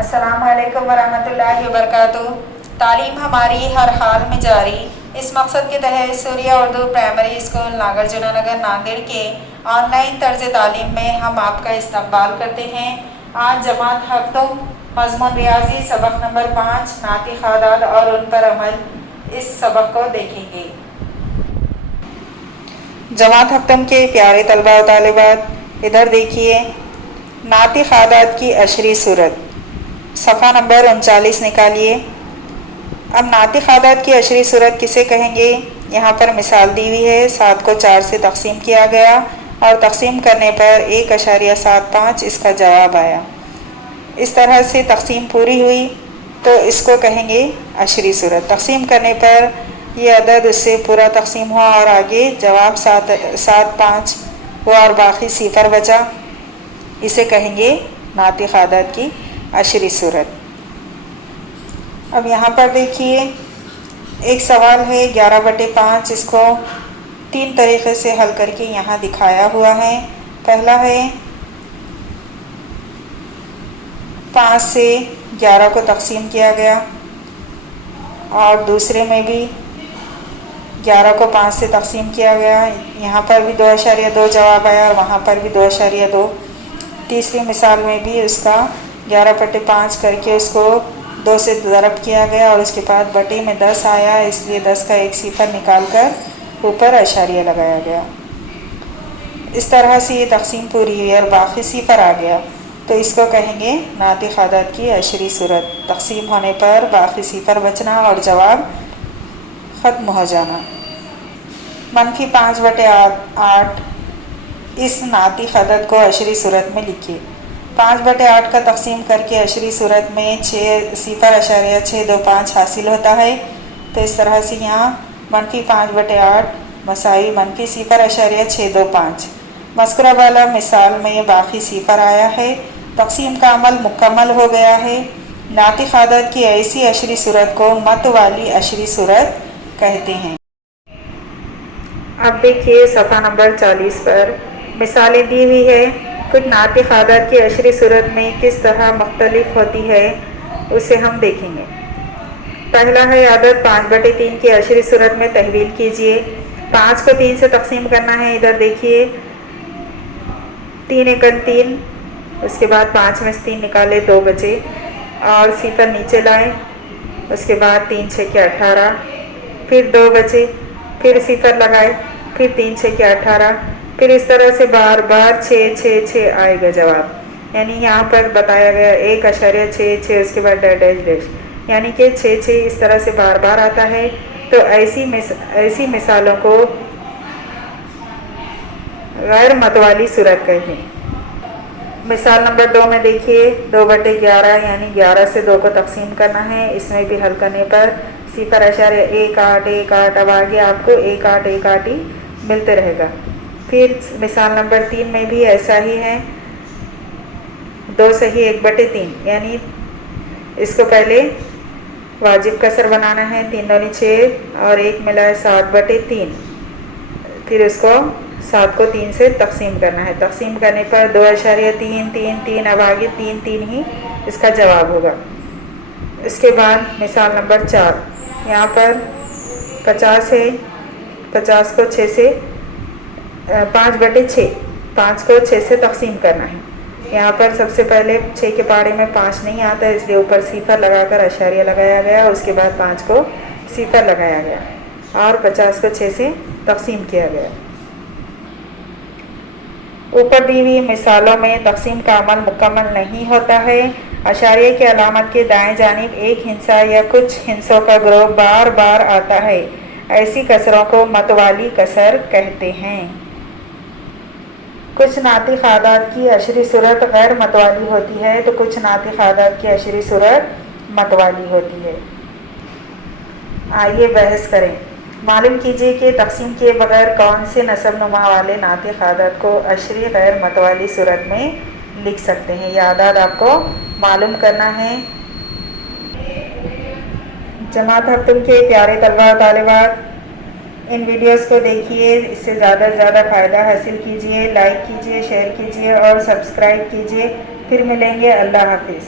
السلام علیکم ورحمۃ اللہ وبرکاتہ۔ تعلیم ہماری ہر حال میں جاری، اس مقصد کے تحت سوریہ اردو پرائمری اسکول ناگرجنا نگر ناندیڑ کے آن لائن طرز تعلیم میں ہم آپ کا استقبال کرتے ہیں۔ آج جماعت ہفتم مضمون ریاضی سبق نمبر 5 ناطق اعداد اور ان پر عمل، اس سبق کو دیکھیں گے۔ جماعت ہفتم کے پیارے طلباء و طالبات، ادھر دیکھیے، ناطق اعداد کی عشری صورت، صفحہ نمبر 39 نکالیے۔ اب ناطق اعداد کی عشری صورت کسے کہیں گے؟ یہاں پر مثال دی ہوئی ہے، 7 کو 4 سے تقسیم کیا گیا اور تقسیم کرنے پر 1.75 اس کا جواب آیا۔ اس طرح سے تقسیم پوری ہوئی تو اس کو کہیں گے عشری صورت۔ تقسیم کرنے پر یہ عدد اس سے پورا تقسیم ہوا اور آگے جواب 7.5 ہوا اور باقی صفر بچا، اسے کہیں گے ناطق اعداد کی عشری صورت۔ اب یہاں پر دیکھیے، ایک سوال ہے 11/5، اس کو 3 طریقے سے حل کر کے یہاں دکھایا ہوا ہے۔ پہلا ہے 5 سے 11 کو تقسیم کیا گیا اور دوسرے میں بھی 11 کو 5 سے تقسیم کیا گیا، یہاں پر بھی 2.2 جواب آیا اور وہاں پر بھی 2.2۔ تیسری مثال میں بھی اس کا 11/5 کر کے اس کو 2 سے ضرب کیا گیا اور اس کے بعد بٹے میں 10 آیا، اس لیے 10 کا ایک صفر نکال کر اوپر اشاریہ لگایا گیا۔ اس طرح سے یہ تقسیم پوری ہوئی اور باقی صفر آ گیا تو اس کو کہیں گے ناطق اعداد کی عشری صورت۔ تقسیم ہونے پر باقی صفر بچنا اور جواب ختم ہو جانا۔ -5/8، اس ناطق عدد کو عشری صورت میں لکھیے۔ 5/8 کا تقسیم کر کے عشری صورت میں 0.625 حاصل ہوتا ہے، تو اس طرح سے یہاں -5/8 مساوی -0.625۔ مذکورہ والا مثال میں باقی صفر آیا ہے، تقسیم کا عمل مکمل ہو گیا ہے۔ ناطق اعداد کی ایسی عشری صورت کو مت والی عشری صورت کہتے ہیں۔ اب دیکھیے صفحہ نمبر 40 پر مثالیں دی ہوئی ہے، کچھ ناطق اعداد کی عشری صورت میں کس طرح مختلف ہوتی ہے اسے ہم دیکھیں گے۔ پہلا ہے عدد 5/3 کی عشری صورت میں تحویل کیجئے۔ 5 کو 3 سے تقسیم کرنا ہے، ادھر دیکھیے 3 × 3، اس کے بعد 5 میں سے 3 نکالے 2 بچے اور صفر نیچے لائے، اس کے بعد 3 × 6 = 18، پھر 2 بچے، پھر صفر لگائے، پھر 3 × 6 = 18، پھر اس طرح سے بار بار 6 آئے گا جواب، یعنی یہاں پر بتایا گیا 1.66، اس کے بعد ڈیش، یعنی کہ 6 اس طرح سے بار بار آتا ہے، تو ایسی مثالوں کو غیر متوالی صورت کہتے ہیں۔ مثال نمبر 2 میں دیکھیے 2/11، یعنی 11 سے 2 کو تقسیم کرنا ہے، اس میں بھی حل کرنے پر 0.1818، اب آگے آپ کو 1.8 ہی ملتے رہے گا۔ پھر مثال نمبر 3 میں بھی ایسا ہی ہے، 2 صحیح 1/3، یعنی اس کو پہلے واجب کسر بنانا ہے، 3 دونے 6 اور 1 ملا ہے 7/3، پھر اس کو 7 کو 3 سے تقسیم کرنا ہے، تقسیم کرنے پر 2.33، اب آگے 3 ہی اس کا جواب ہوگا۔ اس کے بعد مثال نمبر 4، یہاں پر 50 ہے، 50 کو 6 سے 5/6، 5 کو 6 سے تقسیم کرنا ہے، یہاں پر سب سے پہلے 6 کے پاڑے میں 5 نہیں آتا ہے، اس لیے اوپر صفر لگا کر اشاریہ لگایا گیا، اس کے بعد 5 کو صفر لگایا گیا اور 50 کو 6 سے تقسیم کیا گیا۔ اوپر دی ہوئی مثالوں میں تقسیم کا عمل مکمل نہیں ہوتا ہے، اشاریہ کی علامت کے دائیں جانب ایک ہندسہ یا کچھ ہندسوں کا گروہ بار بار آتا ہے، ایسی کسروں کو مت والی کسر کہتے ہیں۔ کچھ ناطق اعداد کی عشری صورت غیر متوالی ہوتی ہے تو کچھ ناطق اعداد کی عشری صورت متوالی ہوتی ہے۔ آئیے بحث کریں۔ معلوم کیجیے کہ تقسیم کیے بغیر کون سے نسب نما والے ناطق اعداد کو عشری غیر متوالی صورت میں لکھ سکتے ہیں، یہ اعداد آپ کو معلوم کرنا ہے۔ جماعت ہفتم کے پیارے طلباء و طالبات، ان ویڈیوز کو دیکھیے، اس سے زیادہ سے زیادہ فائدہ حاصل کیجیے، لائک کیجیے، شیئر کیجیے اور سبسکرائب کیجیے۔ پھر ملیں گے، اللہ حافظ۔